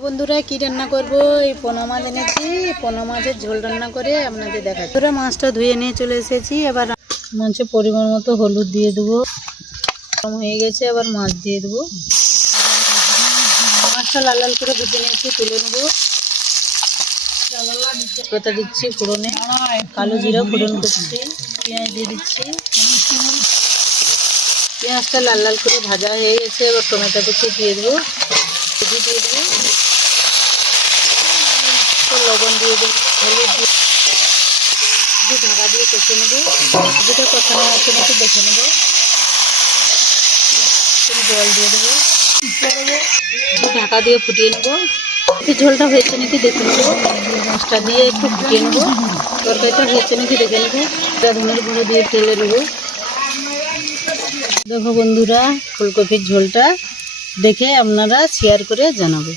বন্ধুরা কি রান্না করব, এই পোনা মাছ এনেছি। পোনা মাছের ঝোল রান্না করে আপনাদের দেখাচ্ছি। বন্ধুরা মাছটা ধুয়ে নিয়ে চলে এসেছি। এবার মাছে পরিমাণ মতো হলুদ দিয়ে দেবো। হয়ে গেছে, এবার মাছ দিয়ে দেবো। মাছটা লাল লাল করে ভেজে নিয়েছি, তুলে নেবো। তেজপাতা দিচ্ছি ফোড়নে, কালো জিরা ফোড়ন করছি, পেঁয়াজ দিয়ে দিচ্ছি। পেঁয়াজটা লাল লাল করে ভাজা হয়ে গেছে, এবার টমেটো কুচি দিয়ে দেবো, দিয়ে দেবো, লবণ দিয়ে দেবো, হলুদ দিয়ে ঢাকা দিয়ে কষে নেবো। যেটা কষানো আছে নাকি দেখে নেবো। জল দিয়ে দেবো, ঢাকা দিয়ে ফুটিয়ে নেবো। একটু ঝোলটা হয়েছে নাকি দেখে নেবো। মাছটা দিয়ে একটু ফুটিয়ে নেবো। তরকারিটা হয়েছে নাকি দেখে নেবো। ধনের গুঁড়ো দিয়ে তেলে নেবো। দেখো বন্ধুরা, ফুলকপির ঝোলটা দেখে আপনারা শেয়ার করে জানাবে।